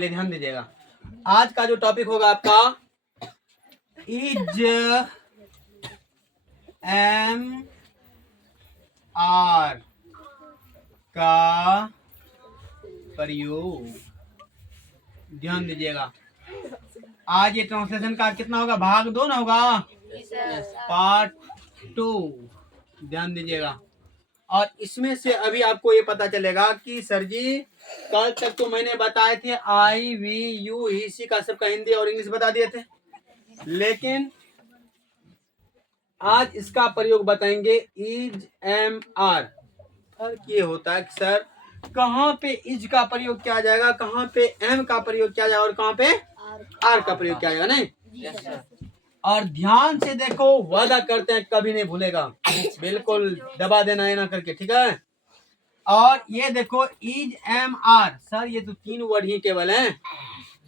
ध्यान दीजिएगा। आज का जो टॉपिक होगा आपका इज एम आर का प्रयोग। ध्यान दीजिएगा। आज ये ट्रांसलेशन का कितना होगा, भाग 2 ना होगा, पार्ट 2। ध्यान दीजिएगा। और इसमें से अभी आपको ये पता चलेगा कि सर जी कल तक तो मैंने बताए थे आई वी यू ही सी का सबका हिंदी और इंग्लिश बता दिए थे, लेकिन आज इसका प्रयोग बताएंगे इज एम आर। फर्क ये होता है कि सर कहाँ पे इज का प्रयोग किया जाएगा, कहाँ पे एम का प्रयोग किया जाएगा और कहाँ पे आर का प्रयोग किया जाएगा। नहीं और ध्यान से देखो, वादा करते हैं कभी नहीं भूलेगा, बिल्कुल दबा देना है ना करके, ठीक है। और ये देखो इज एम आर, सर ये तो 3 वर्ड ही केवल हैं।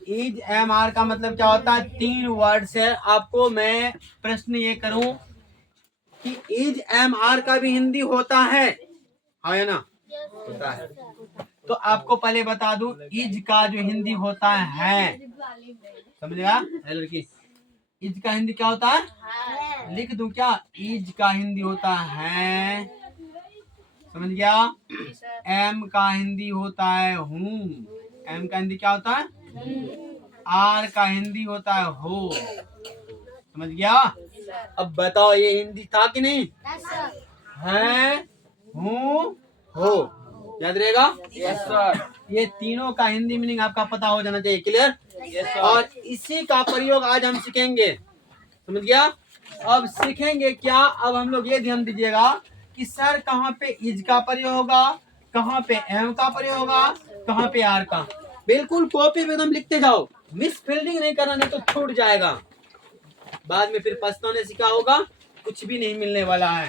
इज एम आर का मतलब क्या होता है, 3 वर्ड से। आपको मैं प्रश्न ये करूं कि इज एम आर का भी हिंदी होता है ना, होता है। तो आपको पहले बता दूं इज का जो हिंदी होता है, समझेगा लड़की, इज का हिंदी क्या होता है, लिख दूं क्या, इज का हिंदी होता है, समझ गया। एम का हिंदी होता है हूँ, एम का हिंदी क्या होता है, आर का हिंदी होता है हो, समझ गया। अब बताओ ये हिंदी था कि नहीं, है, हूँ, हो, याद रहेगा। Yes sir. ये तीनों का हिंदी मीनिंग आपका पता हो जाना चाहिए, क्लियर। और इसी का प्रयोग आज हम सीखेंगे, समझ गया। अब सीखेंगे क्या, अब हम लोग ये ध्यान दीजिएगा कि सर कहाँ पे इज का प्रयोग होगा, कहाँ पे एम का प्रयोग होगा, कहाँ पे आर का। बिल्कुल कॉपी में एकदम लिखते जाओ, मिस फील्डिंग नहीं करना, नहीं तो छूट जाएगा, बाद में फिर पछताने से क्या होगा, कुछ भी नहीं मिलने वाला है।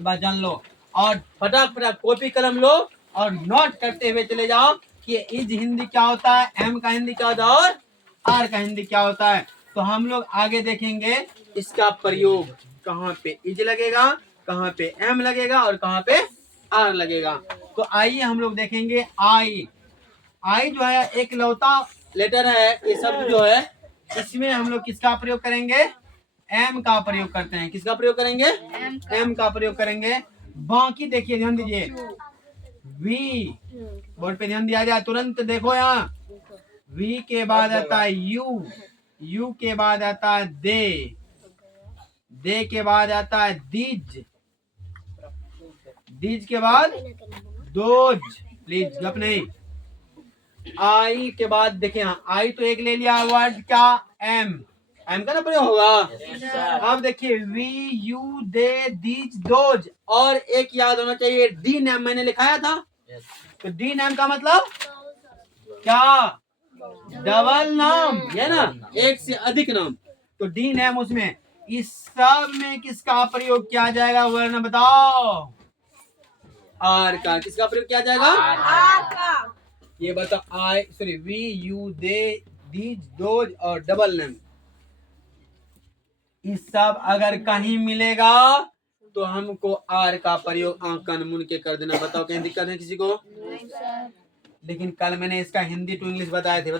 बात जान लो और फटाक कॉपी कलम लो और नोट करते हुए चले जाओ कि इज हिंदी क्या होता है, एम का हिंदी क्या होता है और आर का हिंदी क्या होता है। तो हम लोग आगे देखेंगे इसका प्रयोग, कहाँ पे इज लगेगा, कहाँ पे एम लगेगा और कहाँ पे आर लगेगा। तो आइए हम लोग देखेंगे आई। आई जो है एक लौता लेटर है, ये शब्द जो है इसमें हम लोग किसका प्रयोग करेंगे, एम का प्रयोग करते हैं। किसका प्रयोग करेंगे, एम का प्रयोग करेंगे। बाकी देखिए ध्यान दीजिए, वी बोर्ड पे ध्यान दिया जाए, तुरंत देखो यहाँ, वी के बाद आता है यू, यू के बाद आता है दे के बाद आता है दीज, दीज के बाद दोज, प्लीज गप नहीं। आई के बाद देखिए यहाँ, आई तो एक ले लिया वर्ड क्या, एम, एम का ना प्रयोग होगा। अब देखिए we you they these those, और एक याद होना चाहिए डी नेम, मैंने लिखाया था। तो डी नेम का मतलब क्या, डबल नाम, है ना, एक से अधिक नाम। तो डी नेम उसमें, इस सब में किसका प्रयोग किया जाएगा वर्ण बताओ, आर का। किसका प्रयोग किया जाएगा, आर का। ये बताओ I sorry we you they these those और डबल नेम, इस सब अगर कहीं मिलेगा तो हमको आर का प्रयोग आंकन मुन के कर देना। बताओ कहीं दिक्कत है किसी को, लेकिन कल मैंने इसका हिंदी टू इंग्लिश बताए थे।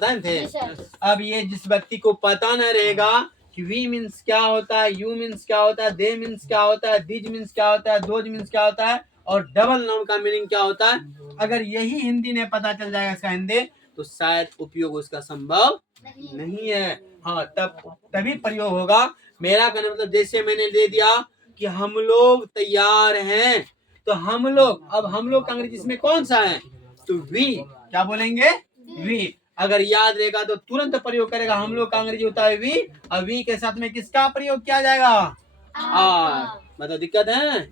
अब ये जिस व्यक्ति को पता न रहेगा कि वी मीन्स क्या होता है, यू मीन्स क्या होता है, दे मीन्स क्या होता है, दिज मीन्स क्या होता है, दोज मीन्स क्या होता है और डबल नाउन का मीनिंग क्या होता है, अगर यही हिंदी ने पता चल जाएगा इसका हिंदी, तो शायद उपयोग उसका संभव नहीं है। हाँ तभी प्रयोग होगा। मेरा कहना मतलब जैसे मैंने दे दिया कि हम लोग तैयार हैं, तो हम लोग, अब हम लोग का अंग्रेजी इसमें कौन सा है, तो वी, क्या बोलेंगे, वी। अगर याद रहेगा तो तुरंत प्रयोग करेगा, हम लोग का अंग्रेजी होता है वी, और वी के साथ में किसका प्रयोग किया जाएगा, आर। मतलब दिक्कत है,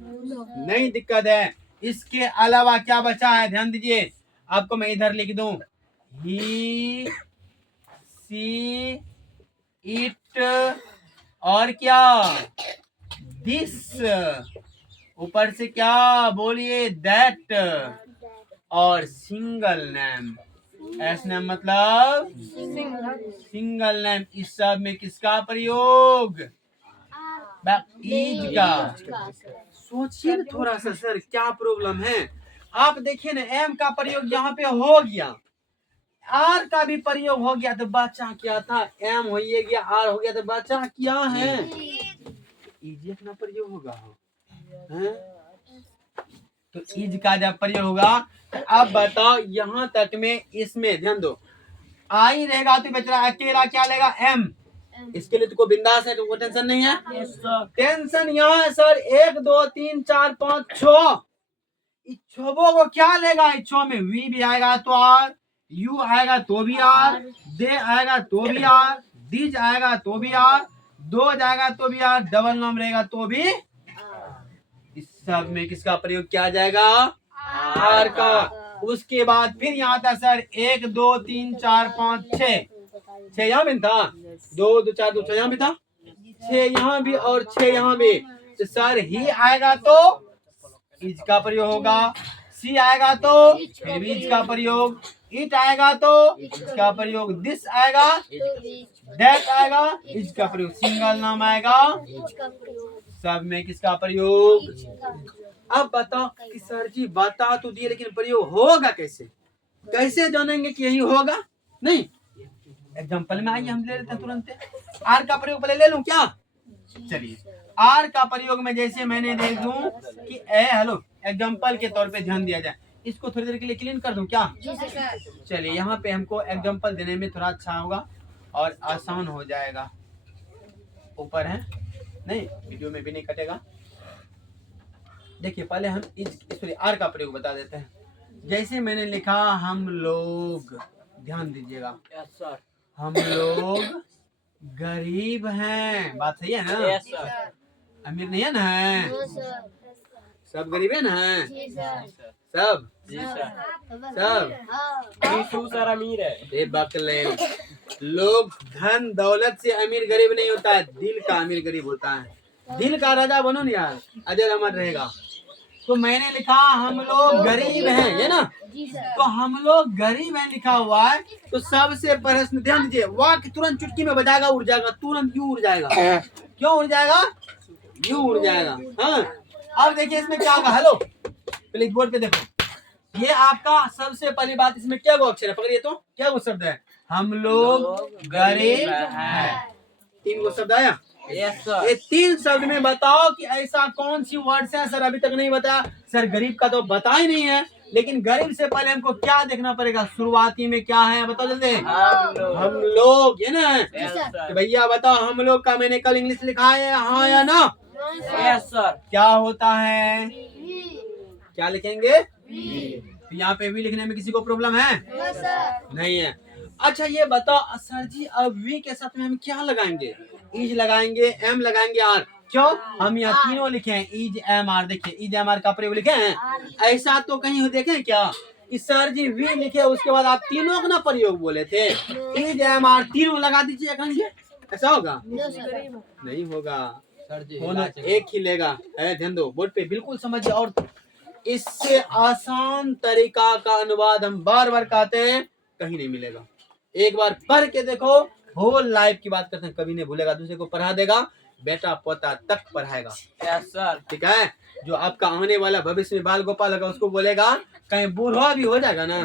नहीं दिक्कत है। इसके अलावा क्या बचा है, ध्यान दीजिए, आपको मैं इधर लिख दूं, ही सी इट और क्या, दिस, ऊपर से क्या बोलिए, दैट, और सिंगल नेम, एस नेम मतलब सिंगल नेम। इस सब में किसका प्रयोग, इज का। सोचिए ना थोड़ा सा, सर क्या प्रॉब्लम है। आप देखिए ना, एम का प्रयोग यहाँ पे हो गया, आर का भी प्रयोग हो गया तो बचा क्या था, एम हो गया, आर हो गया तो बचा क्या है, इज अपना प्रयोग होगा हैं? तो इज का जब प्रयोग होगा तो अब बताओ यहाँ तक में इसमें ध्यान दो, आई रहेगा तो बेचारा अकेला क्या लेगा, एम, इसके लिए तो कोई बिंदास है, तो कोई टेंशन नहीं है। टेंशन यहाँ है सर 1 2 3 4 5 6, इच्छों को क्या लेगा, इच्छों में वी भी आएगा तो आर, यू आएगा तो भी आर, दे आएगा तो भी आर, दिज आएगा तो भी आर, दो जाएगा तो भी आर, डबल नाम रहेगा तो भी, इस सब में किसका प्रयोग किया जाएगा, आर का। उसके बाद फिर यहाँ आता सर 1 2 3 4 5 6 यहाँ भी था, 2 2 4 2 6 यहाँ भी था, 6 यहाँ भी और 6 यहाँ भी, तो सर ही आएगा तो इज का प्रयोग होगा, सी आएगा तो फिर भी इज का प्रयोग, इट आएगा तो इसका प्रयोग, दिस आएगा, दैट आएगा, इज का प्रयोग, सिंगल नाम आएगा, सब में किसका प्रयोग। अब बताओ कि सर जी बता तो दिए लेकिन प्रयोग होगा कैसे, कैसे जानेंगे कि यही होगा, नहीं एग्जाम्पल में आइए हम ले लेते हैं तुरंत। आर का प्रयोग पहले ले लूं क्या, चलिए आर का प्रयोग में जैसे मैंने देख दूं कि हेलो एग्जाम्पल के तौर पे ध्यान दिया जाए, इसको थोड़ी देर के लिए क्लीन कर दूं क्या, चलिए यहाँ पे हमको एग्जाम्पल देने में थोड़ा अच्छा होगा और आसान हो जाएगा, ऊपर है नहीं वीडियो में भी नहीं कटेगा। देखिए पहले हम इस आर का प्रयोग बता देते हैं, जैसे मैंने लिखा हम लोग, ध्यान दीजिएगा हम लोग गरीब हैं, बात सही है ना, अमीर नहीं है ना, सब गरीब है ना, सब सर अमीर है, बकले लोग धन दौलत से अमीर गरीब नहीं होता है, दिल का अमीर गरीब होता है, दिल का राजा बनो ना यार, अजर अमर रहेगा। तो मैंने लिखा हम लोग गरीब हैं, है ना, तो हम लोग गरीब हैं लिखा हुआ है, तो सबसे प्रश्न ध्यान दीजिए, वाक्य तुरंत चुटकी में बजाएगा, उड़ जाएगा, तुरंत यू उड़ जाएगा, क्यों उड़ जाएगा, यू उड़ जाएगा। हाँ अब देखिए इसमें क्या होगा, हेलो प्लीज बोर्ड पे देखो, ये आपका सबसे पहली बात, इसमें क्या वो अक्षर है, पकड़िए तो क्या वो शब्द है, हम लोग गरीब हैं, 3 गो शब्द आया, ये 3 शब्द में बताओ कि ऐसा कौन सी वर्ड है, सर अभी तक नहीं बताया, सर गरीब का तो बता ही नहीं है, लेकिन गरीब से पहले हमको क्या देखना पड़ेगा, शुरुआती में क्या है बताओ जल्दी, हम लोग है ना, तो भैया बताओ हम लोग का मैंने कल इंग्लिश लिखा है हाँ या ना, यस सर, क्या होता है, क्या लिखेंगे, यहाँ पे भी लिखने में किसी को प्रॉब्लम है, नहीं है। अच्छा ये बताओ सर जी अब वी के साथ में हम क्या लगाएंगे, इज लगाएंगे, एम लगाएंगे, आर, क्यों हम यहाँ तीनों लिखे हैं इज एम आर, देखिए इज एम आर का प्रयोग लिखे हैं, ऐसा तो कहीं देखे क्या कि सर जी वी लिखे उसके बाद आप तीनों का ना प्रयोग बोले थे, इज एम आर तीनों लगा दीजिए कहेंगे, ऐसा होगा, नहीं होगा सर जी, होना एक ही लेगा, ध्यान दो बोर्ड पे बिल्कुल समझिए। और इससे आसान तरीका का अनुवाद हम बार बार कहते हैं कहीं नहीं मिलेगा, एक बार पढ़ के देखो, होल लाइफ की बात करते हैं, कभी नहीं भूलेगा, दूसरे को पढ़ा देगा, बेटा पोता तक पढ़ाएगा, यस सर, ठीक है, जो आपका आने वाला भविष्य में बाल गोपाल होगा उसको बोलेगा, कहीं बूढ़ा भी हो जाएगा ना,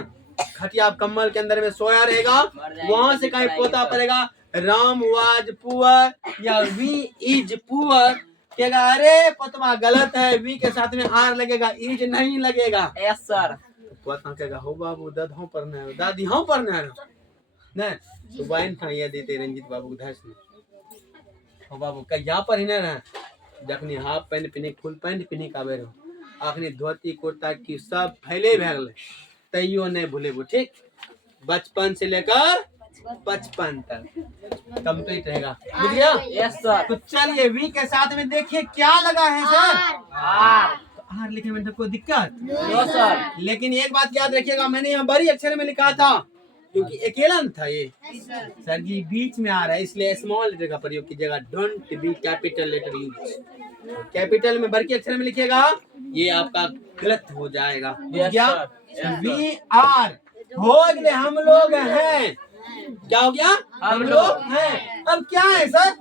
खटिया कम्बल के अंदर में सोया रहेगा, वहां से कहीं पोता पड़ेगा, राम वाज पुअर या वी इज पुअर, कहेगा अरे पोतवा गलत है, वी के साथ में आर लगेगा, इज नहीं लगेगा, यस सर, पोता कहेगा हो बाबू ददहों पर न दादी हों पर न तो वाइन था ये देते रंजीत बाबू धस ने, हो बाबू का यहाँ पर ही न रहा, जखनी हाफ पैंट पिने फुल पैंट पिने का बेरो, आखनी धोती कुर्ता की सब फैले भैगले, तैयो नहीं भूले वो, ठीक, बचपन से लेकर 55 तक कंप्लीट रहेगा, बुझ गया, यस सर, तो चलिए वी के साथ में देखिए क्या लगा है सर, आर, आर लिखने में तो कोई दिक्कत, नो सर, लेकिन एक बात याद रखिएगा, मैंने यहाँ बड़ी अक्षर में लिखा था क्योंकि अकेला था ये, सर जी बीच में आ रहा है इसलिए स्मॉल लेटर का प्रयोग कीजिएगा, don't be capital letter use, capital में बड़ी अक्षर में लिखिएगा, ये आपका गलत हो जाएगा, क्या वी आर हो गए, हम लोग हैं, क्या हो गया, हम लोग हैं, अब क्या है सर,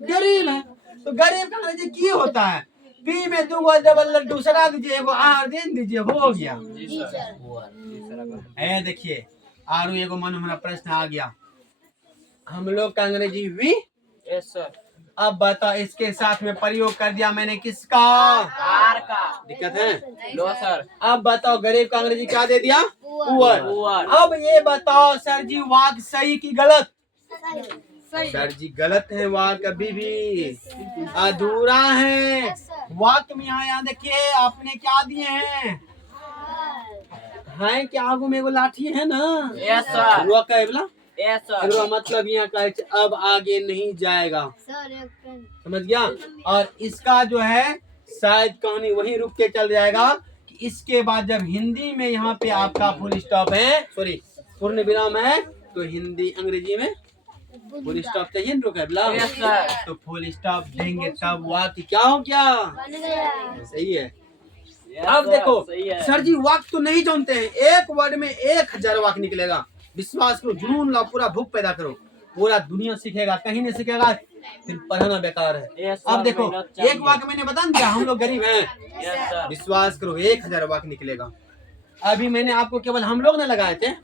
गरीब है, तो गरीब का अंग्रेजी की होता है, बी में 2 गो डबल दूसरा दीजिए, एगो आर दे दीजिए, हो गया, देखिए आरु एगो मन हमारा प्रश्न आ गया, हम लोग का अंग्रेजी वी, यस सर। अब बताओ इसके साथ में प्रयोग कर दिया मैंने किसका, आर का। दिक्कत है। लो सर। अब बताओ गरीब का अंग्रेजी क्या दे दिया, पुअर। पुअर। अब ये बताओ सर जी वाक्य सही की गलत, सर जी गलत है, वाक्य अभी भी अधूरा है। वाक्य में यहाँ देखिए आपने क्या दिए हैं क्या, आगू में एगो लाठी है ना, यस सर। रुआ कहला, यस सर। रुआ मतलब यहाँ का अब आगे नहीं जाएगा, समझ गया। और इसका जो है शायद कहानी वहीं रुक के चल जाएगा कि इसके बाद जब हिंदी में यहाँ पे आपका फुल स्टॉप है, सॉरी पूर्ण विराम है, तो हिंदी अंग्रेजी में फुल स्टॉप चाहिए रुक है, यस सर। तो फुल स्टॉप देंगे तब वाक्य क्या हो क्या, सही है। यस अब सर, देखो सही है। सर जी वाक्य तो नहीं जानते हैं, एक वर्ड में 1000 वाक्य निकलेगा, विश्वास करो, जुनून लाओ, पूरा भूख पैदा करो, पूरा दुनिया सीखेगा, कहीं नहीं सीखेगा फिर पढ़ना बेकार है। यस सर, अब देखो मेहनत चाहिए। एक वाक्य मैंने बता दिया, हम लोग गरीब हैं, यस सर। विश्वास करो 1000 वाक्य निकलेगा। अभी मैंने आपको केवल हम लोग ने लगाए थे,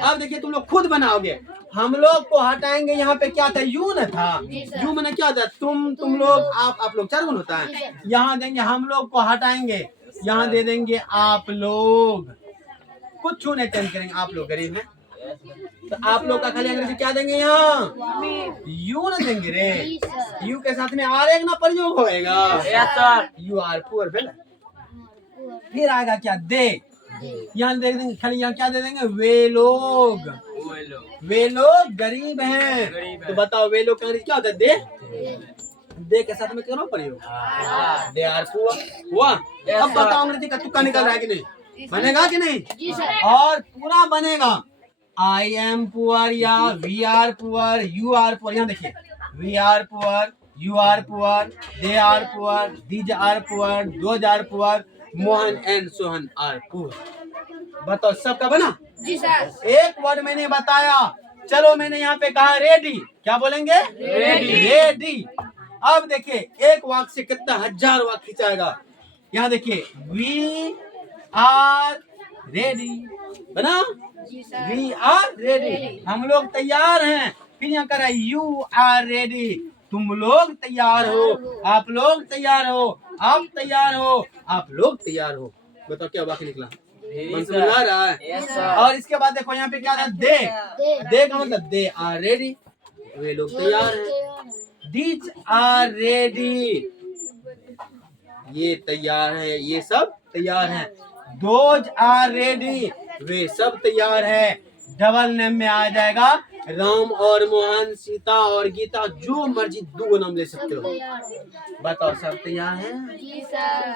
अब देखिए तुम लोग खुद बनाओगे, हम लोग को हटाएंगे, यहाँ पे क्या था, यू न था, यू मैंने क्या था, तुम लोग आप लोग 4 गुण होता है, यहाँ देंगे हम लोग को हटाएंगे, यहाँ दे देंगे आप लोग, कुछ नहीं चेंज करेंगे, आप लोग गरीब हैं तो आप लोग का खाली अंग्रेजी क्या देंगे, यहाँ यू न देंगे रे, यू के साथ में आर एक ना प्रयोग होएगा, yes sir. You are poor, फिर आएगा क्या, दे, यहाँ दे देंगे खाली, यहाँ क्या दे देंगे, वे लोग, वे लोग गरीब हैं, गरीब हैं। तो बताओ वे लोग का अंग्रेजी क्या होता है, दे के साथ में करो प्रयोग, दे आर पुअर हुआ। अब बताओ अंग्रेजी का तुक्का निकल रहा है कि नहीं, बनेगा कि नहीं, और पूरा बनेगा, आई एम पुअर या we are poor, you are poor, यहाँ देखिए we are poor, you are poor, they are poor, these are poor, those are poor, Mohan and Sohan are poor. बताओ सबका बना जी सर। एक वर्ड मैंने बताया, चलो मैंने यहाँ पे कहा रेडी, क्या बोलेंगे, रेडी। रेडी। अब देखिए एक वाक्य से कितना 1000 वाक्य खिंचाएगा, यहाँ देखिए वी आर रेडी, बना, वी आर रेडी, हम लोग तैयार हैं, फिर यहाँ करा यू आर रेडी, तुम लोग तैयार हो, आप लोग तैयार हो, आप तैयार हो, आप लोग तैयार हो। बताओ क्या वाक्य निकला, मन समझ आ रहा है। Yes sir. और इसके बाद देखो यहाँ पे क्या था, दे, दे का मतलब दे आर रेडी, वे लोग तैयार हैं, दीज आर रेडी, ये तैयार है, ये सब तैयार हैं, दोज आर रेडी, वे सब तैयार है, डबल नेम में आ जाएगा, राम और मोहन, सीता और गीता, जो मर्जी 2 नाम ले सकते हो। बताओ सब तैयार हैं, जी सर।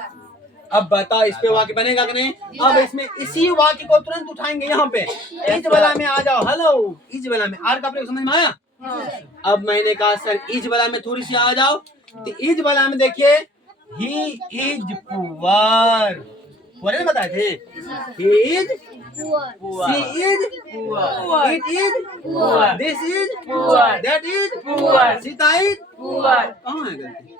अब बताओ इस पे वाक्य बनेगा कि नहीं, अब इसमें इसी वाक्य को तुरंत उठाएंगे, यहाँ पे इज वाला में आ जाओ, हेलो इज वाला में, आर का प्रयोग समझ में आया। अब मैंने कहा सर इज वाला में थोड़ी सी आ जाओ, तो इज वाला में देखिए ही इज पुअर, पुअर बताए थे, he is, poor. She is, poor. It is, poor. This is, poor. That is, poor. Sita is, poor. कहाँ है गलती।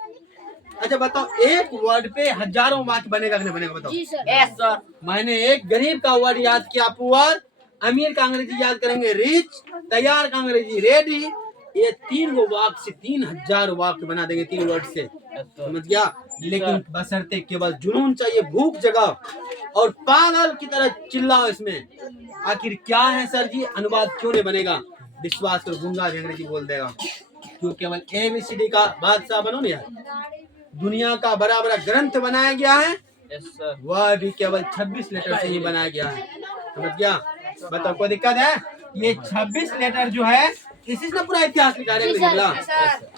अच्छा बताओ एक वर्ड पे हजारों वाक्य बनेगा कि नहीं बनेगा, बताओ। जी सर। Yes sir. मैंने एक गरीब का वर्ड याद किया पुअर, अमीर का अंग्रेजी याद करेंगे रिच, तैयार का अंग्रेजी रेडी, ये 3 वाक्य से 3000 वाक्य बना देंगे 3 वर्ड से, समझ गया। लेकिन बशर्ते केवल जुनून चाहिए, भूख जगाओ और पागल की तरह चिल्लाओ इसमें, आखिर क्या है सर जी, अनुवाद क्यों नहीं बनेगा, विश्वास करो गूंगा भी अंग्रेजी बोल देगा, क्यों केवल ABCD का बादशाह बनो नहीं यार, दुनिया का बड़ा बड़ा ग्रंथ बनाया गया है, यस सर। वह भी केवल 26 लेटर से ही बनाया गया है, समझ गया। बताओ कोई दिक्कत है, ये 26 लेटर जो है इसी से पूरा इतिहास लिखा है अंग्रेजी वाला, जी सर।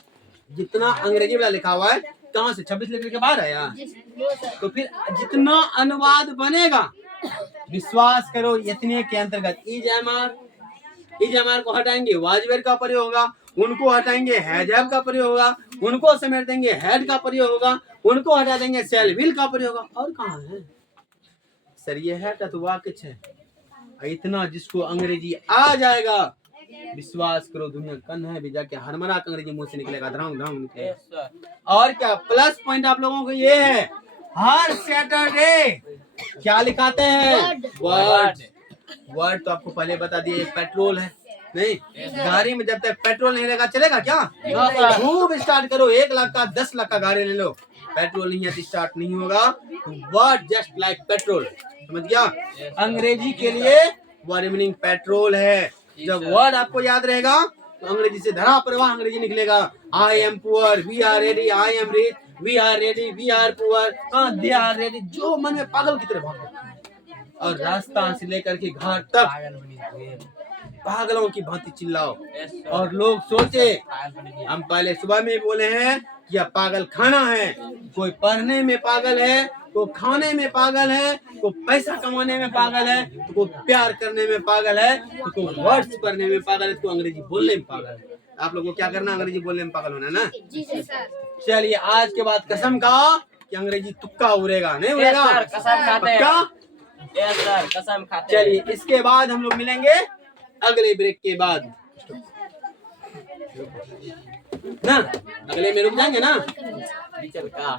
जितना अंग्रेजी वाला लिखा हुआ है कहाँ से 26 लेटर के बाहर आया, जी सर। तो फिर जितना अनुवाद बनेगा विश्वास करो इतने के अंतर्गत इज एम आर को हटाएंगे, वाजवेर का प्रयोग होगा, उनको हटाएंगे हैजैब का प्रयोग होगा, उनको समेट देंगे हेड का प्रयोग होगा, उनको हटा देंगे सेल विल का प्रयोग होगा, और कहाँ है सर ये है तो वाक्य है। इतना जिसको अंग्रेजी आ जाएगा विश्वास करो दुनिया कन है भी जाके हरमरा अंग्रेजी मुंह से निकलेगा, धराम धराम निकलेगा। Yes sir. और क्या प्लस पॉइंट आप लोगों को ये है, हर सैटरडे क्या लिखाते हैं, वर्ड। वर्ड, वर्ड तो आपको पहले बता दिए, एक पेट्रोल है। नहीं, गाड़ी में जब तक पेट्रोल नहीं रहेगा चलेगा क्या? No sir. खूब स्टार्ट करो, 1 लाख का 10 लाख का गाड़ी ले लो, पेट्रोल नहीं है तो स्टार्ट नहीं होगा। वर्ड जस्ट लाइक पेट्रोल, समझ गया? अंग्रेजी के लिए वर्ड मीनिंग पेट्रोल है। जब वर्ड आपको याद रहेगा तो अंग्रेजी से धरा प्रवाह अंग्रेजी निकलेगा। I am poor, we are ready, I am rich, we are ready, we are poor, they are ready, जो मन में पागल की तरह भागो और रास्ता से लेकर के घर तक पागलों की भांति चिल्लाओ और लोग सोचे हम पहले सुबह में बोले हैं कि यह पागल खाना है। कोई पढ़ने में पागल है, कोई खाने में पागल है, कोई पैसा कमाने में पागल है, तो कोई प्यार करने में पागल है, तो कोई वर्ड्स करने में पागल है, तो अंग्रेजी बोलने में पागल है। आप लोगों को क्या करना, अंग्रेजी बोलने में पागल होना ना। जी सर। चलिए आज के बाद कसम खाओ कि अंग्रेजी तुक्का उड़ेगा, नहीं उड़ेगा? सर, कसम खाते हैं। पक्का? यस सर, कसम खाते हैं। चलिए इसके बाद हम लोग मिलेंगे अगले ब्रेक के बाद ना, अगले में रुक जाएंगे ना। टीचर का